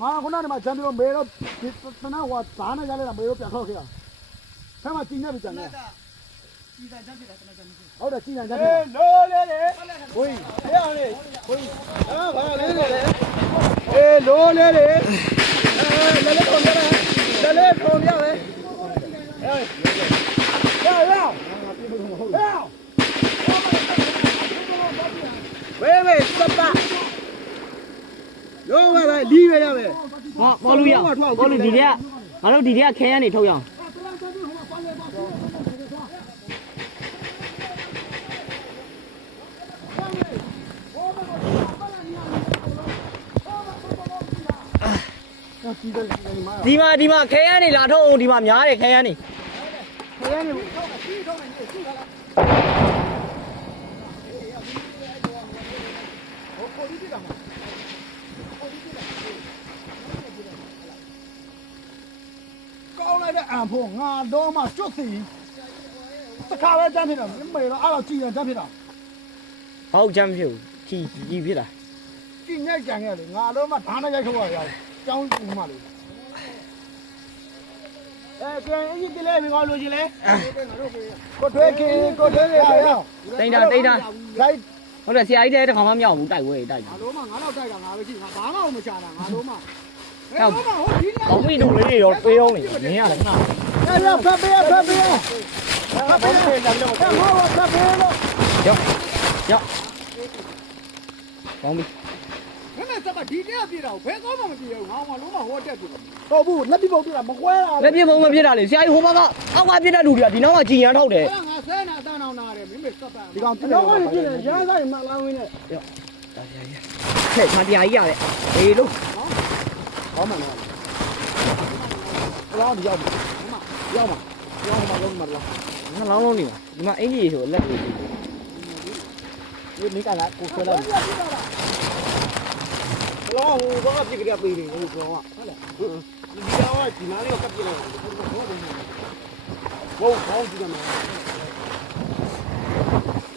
ငါခုနကမှချမ်းပြောမေတော့ဒီတနာဟိုဓာတ်နဲ့ရလဲတာမေတော့ပြန်ထောက်ခဲ့ရဆမ်းမကြည့်နေပြီကြံနေဟုတ်တယ်ကြည့်နေကြတယ်လိုးလေလေဘိုးဟဲ့အောင်လေဘိုးအာဘာလဲလေလိုးလေလေလဲလေထုံးရလဲလေထုံးရပဲဟဲ့ဝေးစပ်ပါရောပဲလီးပဲရမယ်ပေါ်လို့ရပေါ်လို့ဒီတဲ့ငါတို့ဒီတဲ့ခဲရနေထုတ်ရအောင်ဒီမှာခဲရနေလာထုတ်အောင်ဒီမှာများတယ်ခဲရနေကောင်းလိုက်တဲ့အံဖို့ငါတော့မှကျွတ်စီတခါပဲတန်းဖြစ်တာမေတော့အဲ့တော့ကြည်ရင်တန်းဖြစ်တာ ဟုတ်ချမ်းဖြစ်ကြီးဖြစ်တာ ကြည်ညက်ကြံခဲ့လေငါတော့မှဓာတ်နဲ့ရိုက်ထုတ်ရအောင်ကျောင်းကူမှလေပြန်အရင်ကလေးမငါလိုချင်လေကိုထွေးခင်ကိုထွေးရရတိန်တာလိုက်ဟုတ်တယ်ဆရာကြီးတဲ့တခါမှမမြောက်ဘူးတိုက်ဝဲတိုက်ငါလုံးမငါတော့တိုက်တာငါပဲရှိငါဘာမှမချတာငါလုံးမဟဲ့လုံးမဟိုဒီနေ့ အောင်မိတို့လေးရောတွေးအောင်နေမင်းရတယ်ခဏရဖတ်ပေးဖတ်ပေးလာလို့ဟဲ့ဟောဖတ်ပေးလို့ရောက်ကောင်းပြီဘယ်နဲ့စပါဒီနေ့ပြတာဘယ်ကောင်းမှမကြည့်ရဘူးငါကလုံးမဟောတက်ပြီဟုတ်ဘူးလက်ပြပုတ်ပြတာမကွဲတာလက်ပြပုံမပြတာလေဆရာကြီးဟိုဘက်ကအောက်ကပြတဲ့လူတွေကဒီနောက်ကကြည်ရန်ထုတ်တယ်ငါဆဲနာတန်းအောင်နာတယ်မင်းမေစပ်ပါဒီကောင်တော့ကပြည့်တယ်ရမ်းဆိုင်မှလာဝင်းနဲ့ရောက်ဒါဆရာကြီးဟဲ့မတရားကြီးရတယ်အေးလို့好嘛，然后你要嘛，了。ငါလောင်းလုံးနေပါဒီမှာအင်ကြီးဆိုလက်ကိုကြည့်你没干啥，我回来。然后我这个给他背的，我说话。你家娃济南的要干别的，我好几个呢。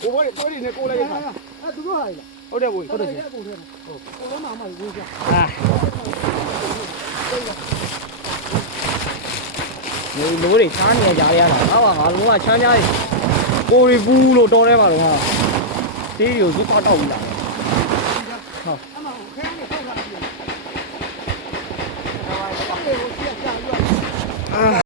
我那过来一看，哎，都多少了？好点不？好点钱？我妈妈有钱。啊。你攞嚟撐嘢咋呀？嗱，我話攞嚟撐嘢，過嚟烏咯多咧嘛，龍啊！啲要啲花刀唔大。